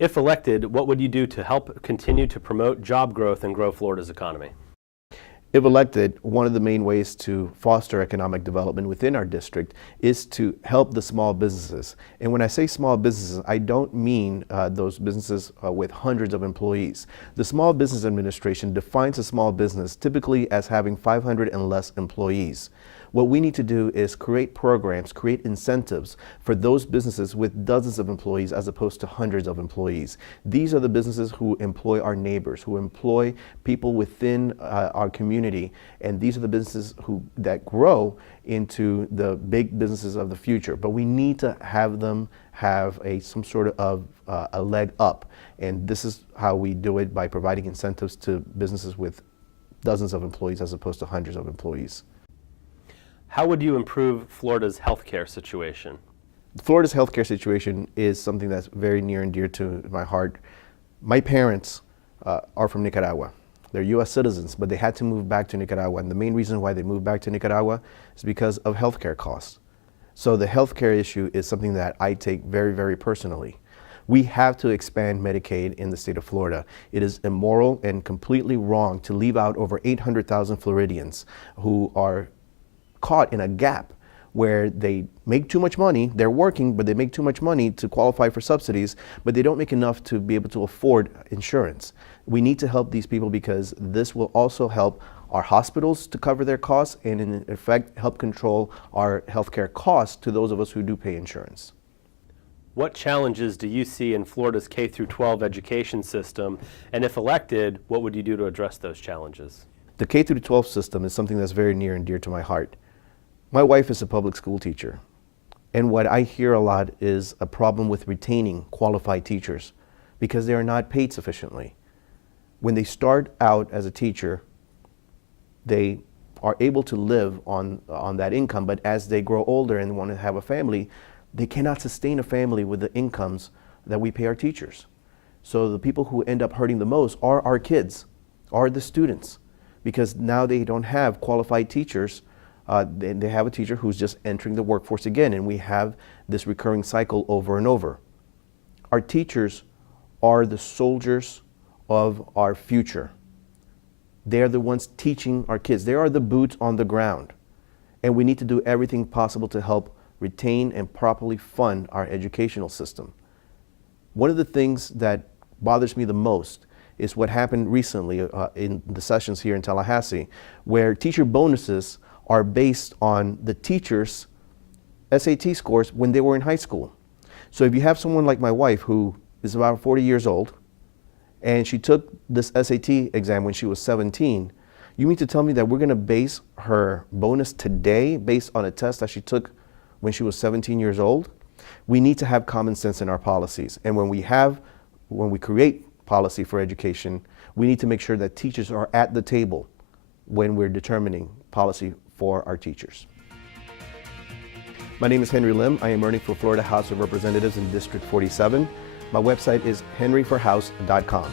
If elected, what would you do to help continue to promote job growth and grow Florida's economy? If elected, one of the main ways to foster economic development within our district is to help the small businesses. And when I say small businesses, I don't mean those businesses with hundreds of employees. The Small Business Administration defines a small business typically as having 500 and less employees. What we need to do is create programs, create incentives for those businesses with dozens of employees as opposed to hundreds of employees. These are the businesses who employ our neighbors, who employ people within our community, and these are the businesses that grow into the big businesses of the future. But we need to have them have some sort of a leg up, and this is how we do it, by providing incentives to businesses with dozens of employees as opposed to hundreds of employees. How would you improve Florida's healthcare situation? Florida's healthcare situation is something that's very near and dear to my heart. My parents are from Nicaragua. They're U.S. citizens, but they had to move back to Nicaragua. And the main reason why they moved back to Nicaragua is because of healthcare costs. So the healthcare issue is something that I take very, very personally. We have to expand Medicaid in the state of Florida. It is immoral and completely wrong to leave out over 800,000 Floridians who are caught in a gap where they make too much money, they're working, but they make too much money to qualify for subsidies, but they don't make enough to be able to afford insurance. We need to help these people because this will also help our hospitals to cover their costs and in effect help control our healthcare costs to those of us who do pay insurance. What challenges do you see in Florida's K-12 education system? And if elected, what would you do to address those challenges? The K-12 system is something that's very near and dear to my heart. My wife is a public school teacher, and what I hear a lot is a problem with retaining qualified teachers because they are not paid sufficiently. When they start out as a teacher, they are able to live on that income, but as they grow older and want to have a family, they cannot sustain a family with the incomes that we pay our teachers. So the people who end up hurting the most are our kids, are the students, because now they don't have qualified teachers. They have a teacher who's just entering the workforce again, and we have this recurring cycle over and over. Our teachers are the soldiers of our future. They are the ones teaching our kids. They are the boots on the ground, and we need to do everything possible to help retain and properly fund our educational system. One of the things that bothers me the most is what happened recently in the sessions here in Tallahassee, where teacher bonuses are based on the teachers' SAT scores when they were in high school. So if you have someone like my wife who is about 40 years old and she took this SAT exam when she was 17, you mean to tell me that we're gonna base her bonus today based on a test that she took when she was 17 years old? We need to have common sense in our policies. And when we create policy for education, we need to make sure that teachers are at the table when we're determining policy for our teachers. My name is Henry Lim. I am running for Florida House of Representatives in District 47. My website is henryforhouse.com.